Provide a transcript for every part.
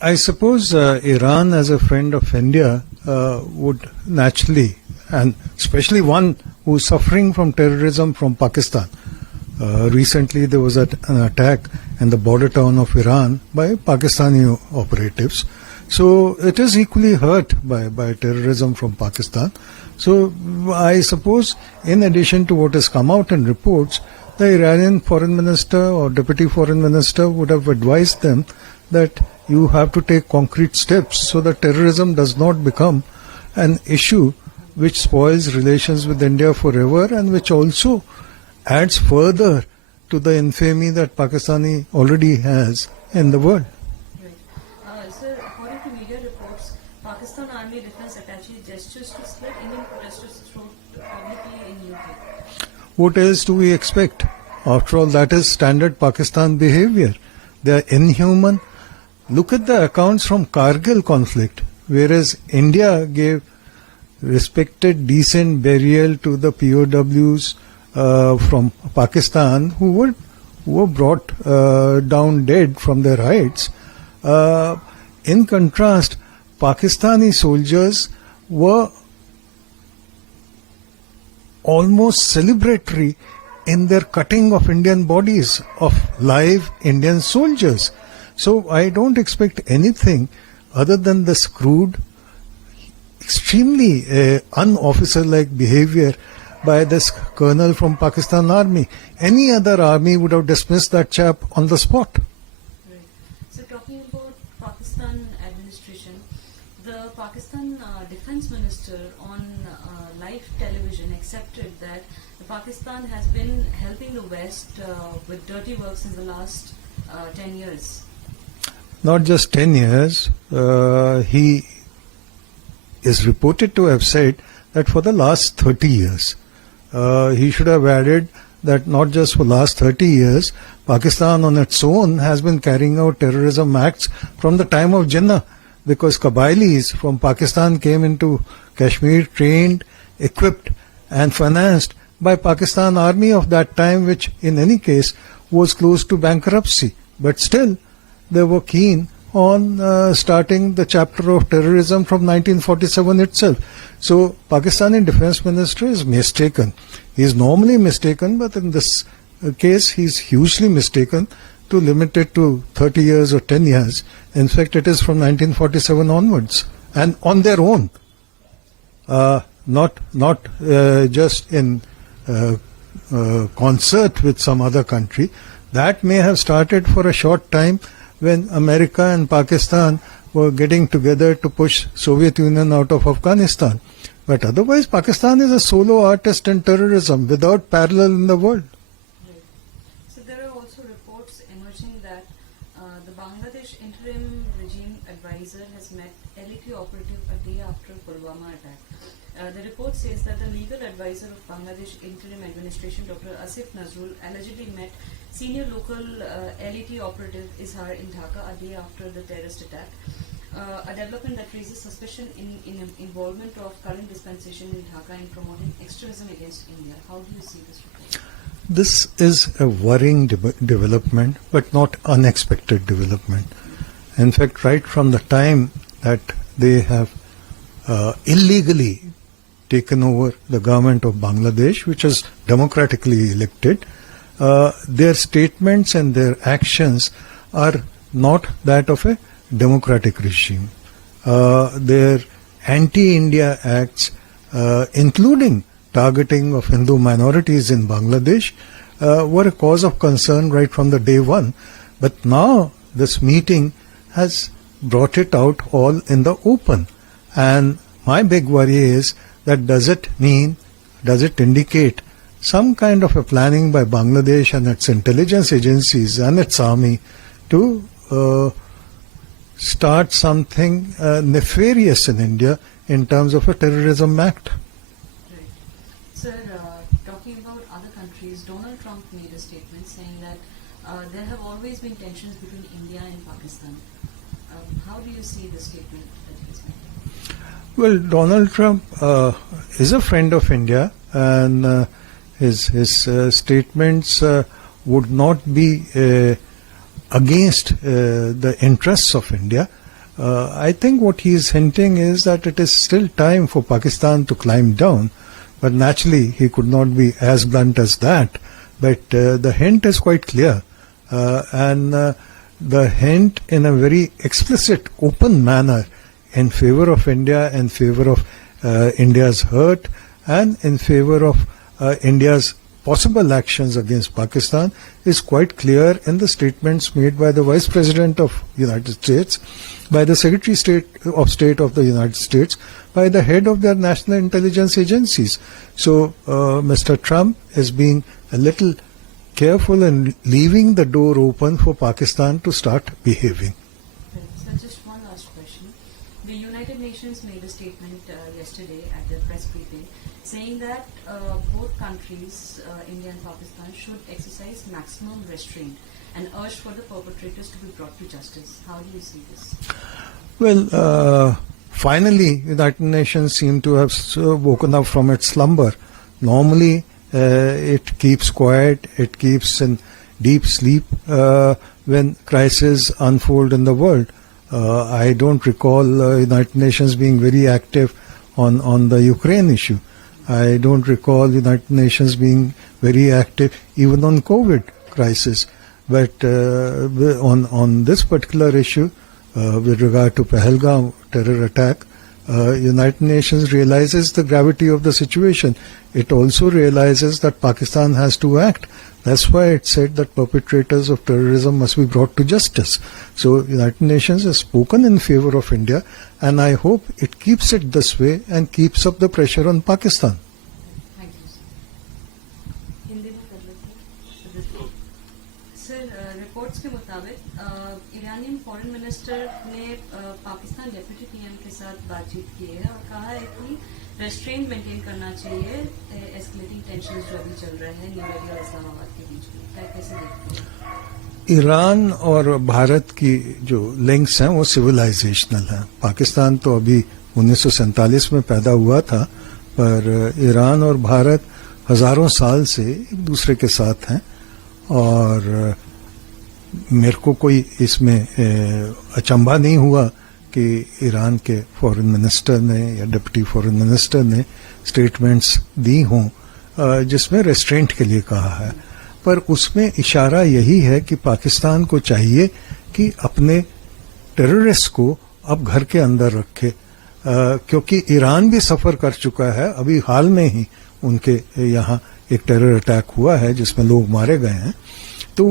I suppose Iran, as a friend of India, would naturally, and especially one who's suffering from terrorism from Pakistan. Recently, there was an attack in the border town of Iran by Pakistani operatives. So it is equally hurt by terrorism from Pakistan. So I suppose, in addition to what has come out in reports, the Iranian foreign minister or deputy foreign minister would have advised them that you have to take concrete steps so that terrorism does not become an issue which spoils relations with India forever and which also adds further to the infamy that Pakistani already has in the world. Right. Sir, according to media reports, Pakistan Army Defence attache gestures to slit Indian protesters' throat publicly in UK. What else do we expect? After all, that is standard Pakistan behavior. They are inhuman. Look at the accounts from Kargil conflict, whereas India gave respected, decent burial to the POWs from Pakistan who were brought down dead from their heights. In contrast, Pakistani soldiers were almost celebratory in their cutting of Indian bodies of live Indian soldiers. So I don't expect anything other than this crude, extremely un-officer-like behavior by this colonel from Pakistan Army. Any other army would have dismissed that chap on the spot. Right. So talking about Pakistan administration, the Pakistan defense minister on live television accepted that Pakistan has been helping the West with dirty work since the last 10 years. Not just 10 years, he is reported to have said that for the last 30 years. He should have added that not just for last 30 years, Pakistan on its own has been carrying out terrorism acts from the time of Jinnah, because Qabilis from Pakistan came into Kashmir trained, equipped and financed by Pakistan Army of that time, which in any case was close to bankruptcy. But still, they were keen on starting the chapter of terrorism from 1947 itself. So Pakistani defense minister is mistaken. He is normally mistaken, but in this case he is hugely mistaken to limit it to 30 years or 10 years. In fact, it is from 1947 onwards, and on their own, not just in concert with some other country. That may have started for a short time when America and Pakistan were getting together to push Soviet Union out of Afghanistan. But otherwise, Pakistan is a solo artist in terrorism without parallel in the world. Right. So there are also reports emerging that the Bangladesh interim regime advisor has met LET operative a day after Pulwama attack. The report says that the legal advisor of Bangladesh interim administration, Dr. Asif Nazrul, allegedly met senior local LET operative Izhar in Dhaka a day after the terrorist attack. A development that raises suspicion in involvement of current dispensation in Dhaka in promoting extremism against India. How do you see this report? This is a worrying development, but not unexpected development. In fact, right from the time that they have illegally taken over the government of Bangladesh, which is democratically elected, their statements and their actions are not that of a democratic regime. Their anti-India acts, including targeting of Hindu minorities in Bangladesh, were a cause of concern right from the day one. But now this meeting has brought it out all in the open. And my big worry is that does it indicate some kind of a planning by Bangladesh and its intelligence agencies and its army to start something nefarious in India in terms of a terrorism act? Right. Sir, talking about other countries, Donald Trump made a statement saying that there have always been tensions between India and Pakistan. How do you see the statement that he's made? Well, Donald Trump is a friend of India, and his statements would not be against the interests of India. I think what he is hinting is that it is still time for Pakistan to climb down, but naturally he could not be as blunt as that. But the hint is quite clear, and the hint in a very explicit, open manner in favor of India, in favor of India's hurt, and in favor of India's possible actions against Pakistan is quite clear in the statements made by the Vice President of United States, by the Secretary of State of the United States, by the head of their national intelligence agencies. So Mr. Trump is being a little careful in leaving the door open for Pakistan to start behaving. So just one last question. The United Nations made a statement yesterday at their press briefing saying that both countries, India and Pakistan, should exercise maximum restraint and urge for the perpetrators to be brought to justice. How do you see this? Well, finally, the United Nations seem to have woken up from its slumber. Normally, it keeps quiet, it keeps in deep sleep when crises unfold in the world. I don't recall United Nations being very active on the Ukraine issue. I don't recall United Nations being very active even on COVID crisis. But on this particular issue, with regard to Pahalgam terror attack, United Nations realizes the gravity of the situation. It also realizes that Pakistan has to act. That's why it said that perpetrators of terrorism must be brought to justice. So United Nations has spoken in favor of India, and I hope it keeps it this way and keeps up the pressure on Pakistan. Thank you, sir. Hindi में कर लेते हैं। Sir, reports के मुताबिक Iranian foreign minister ने Pakistan deputy PM के साथ बातचीत की है और कहा है कि रेस्ट्रेंट मेंटेन करना चाहिए एस्केलेटिंग टेंशंस जो अभी चल रहे हैं न्यू दिल्ली और इस्लामाबाद के बीच में। क्या कैसे देखते हैं? ईरान और भारत की जो लिंक्स हैं वो सिविलाइजेशनल हैं। पाकिस्तान तो अभी 1947 में पैदा हुआ था, पर ईरान और भारत हजारों साल से एक दूसरे के साथ हैं और मेरे को कोई इसमें अचंभा नहीं हुआ कि ईरान के फॉरेन मिनिस्टर ने या डिप्टी फॉरेन मिनिस्टर ने स्टेटमेंट्स दी हों जिसमें रेस्ट्रेंट के लिए कहा है, पर उसमें इशारा यही है कि पाकिस्तान को चाहिए कि अपने टेररिस्ट को अब घर के अंदर रखे, क्योंकि ईरान भी सफर कर चुका है। अभी हाल में ही उनके यहाँ एक टेरर अटैक हुआ है जिसमें लोग मारे गए हैं। तो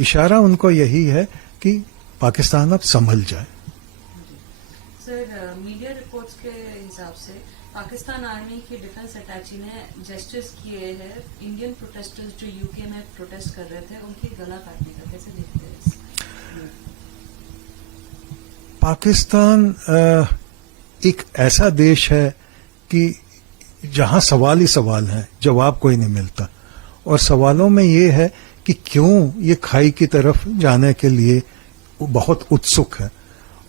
इशारा उनको यही है कि पाकिस्तान अब संभल जाए। सर, मीडिया रिपोर्ट्स के हिसाब से पाकिस्तान आर्मी के डिफेंस अटैची ने जेस्चर्स किए हैं इंडियन प्रोटेस्टर्स जो यूके में प्रोटेस्ट कर रहे थे उनकी गला काटने का। कैसे देखते हैं? पाकिस्तान एक ऐसा देश है कि जहां सवाल ही सवाल हैं, जवाब कोई नहीं मिलता। और सवालों में ये है कि क्यों ये खाई की तरफ जाने के लिए बहुत उत्सुक है।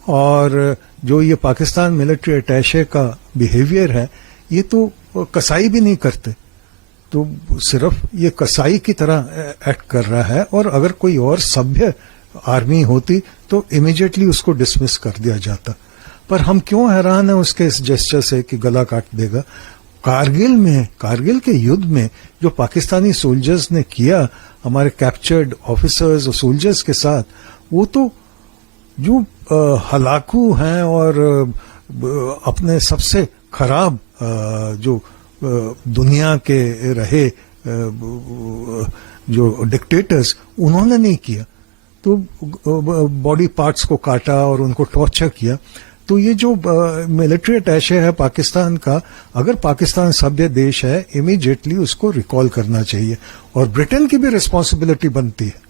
और जो ये पाकिस्तान मिलिट्री अटैचे का बिहेवियर है, ये तो कसाई भी नहीं करते, तो सिर्फ ये कसाई की तरह एक्ट कर रहा है। और अगर कोई और सभ्य आर्मी होती तो इमीडिएटली उसको डिसमिस कर दिया जाता। पर हम क्यों हैरान हैं उसके इस जेस्चर से कि गला काट देगा। कारगिल के युद्ध में जो पाकिस्तानी सोल्जर्स ने किया हमारे कैप्चर्ड ऑफिसर्स और सोल्जर्स के साथ, वो तो जो हलाकू हैं और अपने सबसे खराब जो दुनिया के रहे जो डिक्टेटर्स, उन्होंने नहीं किया। तो बॉडी पार्ट्स को काटा और उनको टॉर्चर किया। तो ये जो मिलिट्री अटैचे है पाकिस्तान का, अगर पाकिस्तान सभ्य देश है, इमीडिएटली उसको रिकॉल करना चाहिए। और ब्रिटेन की भी रिस्पॉन्सिबिलिटी बनती है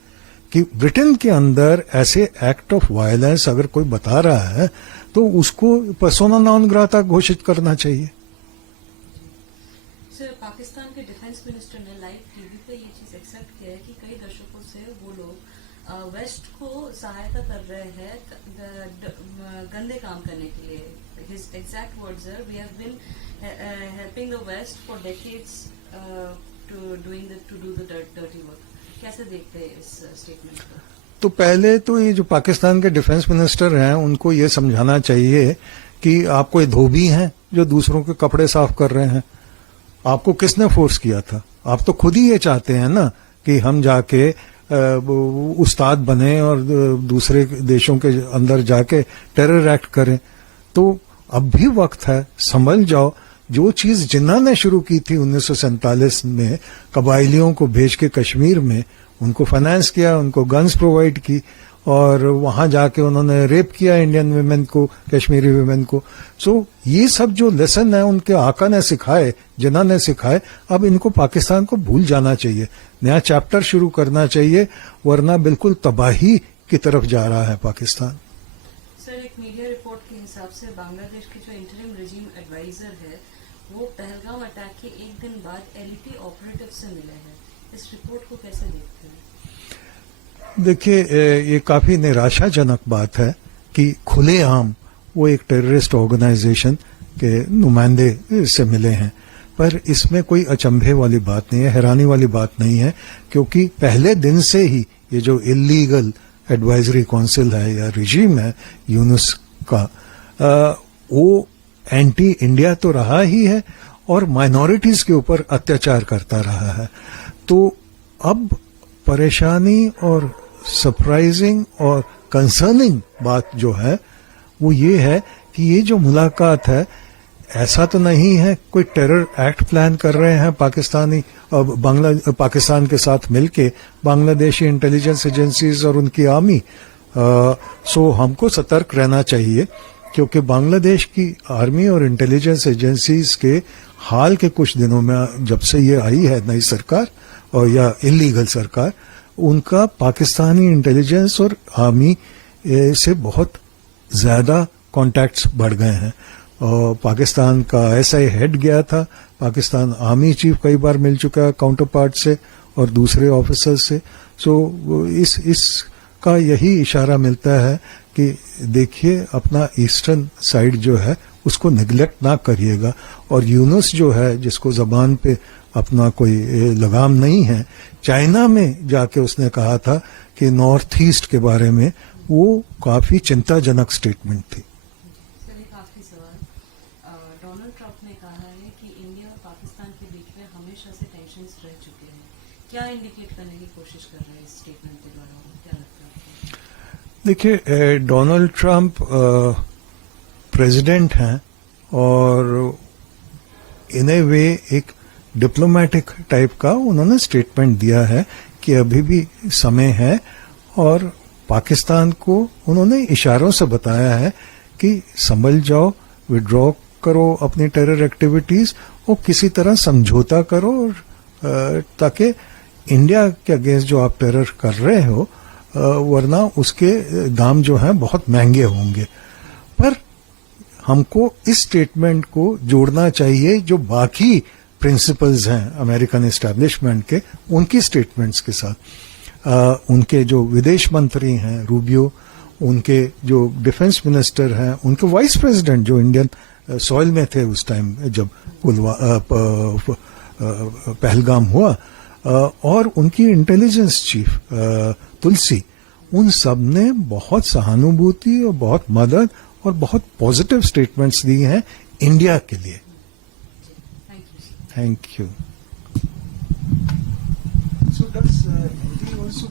कि ब्रिटेन के अंदर ऐसे एक्ट ऑफ वायलेंस अगर कोई बता रहा है तो उसको पर्सोना नॉन ग्राटा घोषित करना चाहिए। सर, पाकिस्तान के डिफेंस मिनिस्टर ने लाइव टीवी पे ये चीज एक्सेप्ट किया है कि कई दशकों से वो लोग वेस्ट को सहायता कर रहे हैं गंदे काम करने के लिए। His exact words are, we have been helping the West for decades to do the dirty work. कैसे देखते हैं इस स्टेटमेंट को? तो पहले तो ये जो पाकिस्तान के डिफेंस मिनिस्टर हैं उनको ये समझाना चाहिए कि आप कोई धोबी हैं जो दूसरों के कपड़े साफ कर रहे हैं। आपको किसने फोर्स किया था? आप तो खुद ही ये चाहते हैं ना कि हम जाके उस्ताद बने और दूसरे देशों के अंदर जाके टेरर एक्ट करें। तो अब भी वक्त है, संभल जाओ। जो चीज जिन्ना ने शुरू की थी 1947 में, कबायलियों को भेज के कश्मीर में उनको फाइनेंस किया, उनको गन्स प्रोवाइड की और वहां जाके उन्होंने रेप किया इंडियन वुमेन को, कश्मीरी वुमेन को। सो ये सब जो लेसन है उनके आका ने सिखाए, जिन्ना ने सिखाए, अब इनको पाकिस्तान को भूल जाना चाहिए, नया चैप्टर शुरू करना चाहिए, वरना बिल्कुल तबाही की तरफ जा रहा है पाकिस्तान। सर, एक मीडिया रिपोर्ट के हिसाब से बांग्लादेश के जो इंटरिम रिजीम एडवाइजर है वो पहलगाम अटैक के एक दिन बाद एलईटी ऑपरेटिव से मिले हैं। इस रिपोर्ट को कैसे देखते हैं? देखिए, ये काफी निराशाजनक बात है कि खुलेआम वो एक टेररिस्ट ऑर्गेनाइजेशन के नुमाइंदे से मिले हैं, पर इसमें कोई अचंभे वाली बात नहीं है, हैरानी वाली बात नहीं है, क्योंकि पहले दिन से ही ये जो इलीगल एडवाइजरी काउंसिल है या रिजीम है यूनुस का, वो एंटी इंडिया तो रहा ही है और माइनॉरिटीज के ऊपर अत्याचार करता रहा है। तो अब परेशानी और सरप्राइजिंग और कंसर्निंग बात जो है वो ये है कि ये जो मुलाकात है, ऐसा तो नहीं है कोई टेरर एक्ट प्लान कर रहे हैं पाकिस्तानी और पाकिस्तान के साथ मिलके बांग्लादेशी इंटेलिजेंस एजेंसीज और उनकी आर्मी। सो हमको सतर्क रहना चाहिए, क्योंकि बांग्लादेश की आर्मी और इंटेलिजेंस एजेंसीज के हाल के कुछ दिनों में, जब से ये आई है नई सरकार और या इलीगल सरकार, उनका पाकिस्तानी इंटेलिजेंस और आर्मी से बहुत ज्यादा कॉन्टैक्ट्स बढ़ गए हैं। और पाकिस्तान का एसआई हेड गया था, पाकिस्तान आर्मी चीफ कई बार मिल चुका है काउंटर पार्ट से और दूसरे ऑफिसर से। सो इसका यही इशारा मिलता है कि देखिए, अपना ईस्टर्न साइड जो है उसको निगलेक्ट ना करिएगा। और यूनुस जो है, जिसको जबान पे अपना कोई लगाम नहीं है, चाइना में जाके उसने कहा था कि नॉर्थ ईस्ट के बारे में, वो काफी चिंताजनक स्टेटमेंट थी। सर, एक आखिरी सवाल। डोनाल्ड ट्रंप ने कहा है कि इंडिया और पाकिस्तान के बीच में हमेशा से टेंशन्स रह चुके हैं। क्या इंडिकेट करने की कोशिश कर रहे हैं इस स्टेटमेंट के द्वारा? क्या लगता है आपको? देखिए, डोनाल्ड ट्रंप प्रेसिडेंट हैं और इन ए वे एक डिप्लोमेटिक टाइप का उन्होंने स्टेटमेंट दिया है कि अभी भी समय है, और पाकिस्तान को उन्होंने इशारों से बताया है कि संभल जाओ, विड्रॉ करो अपनी टेरर एक्टिविटीज और किसी तरह समझौता करो, और ताकि इंडिया के अगेंस्ट जो आप टेरर कर रहे हो, वरना उसके दाम जो हैं बहुत महंगे होंगे। पर हमको इस स्टेटमेंट को जोड़ना चाहिए जो बाकी प्रिंसिपल्स हैं अमेरिकन एस्टैब्लिशमेंट के, उनकी स्टेटमेंट्स के साथ। उनके जो विदेश मंत्री हैं रूबियो, उनके जो डिफेंस मिनिस्टर हैं, उनके वाइस प्रेसिडेंट जो इंडियन सॉइल में थे उस टाइम जब पहलगाम हुआ, और उनकी इंटेलिजेंस चीफ तुलसी, उन सब ने बहुत सहानुभूति और बहुत मदद और बहुत पॉजिटिव स्टेटमेंट्स दी हैं इंडिया के लिए। Thank you. So does India also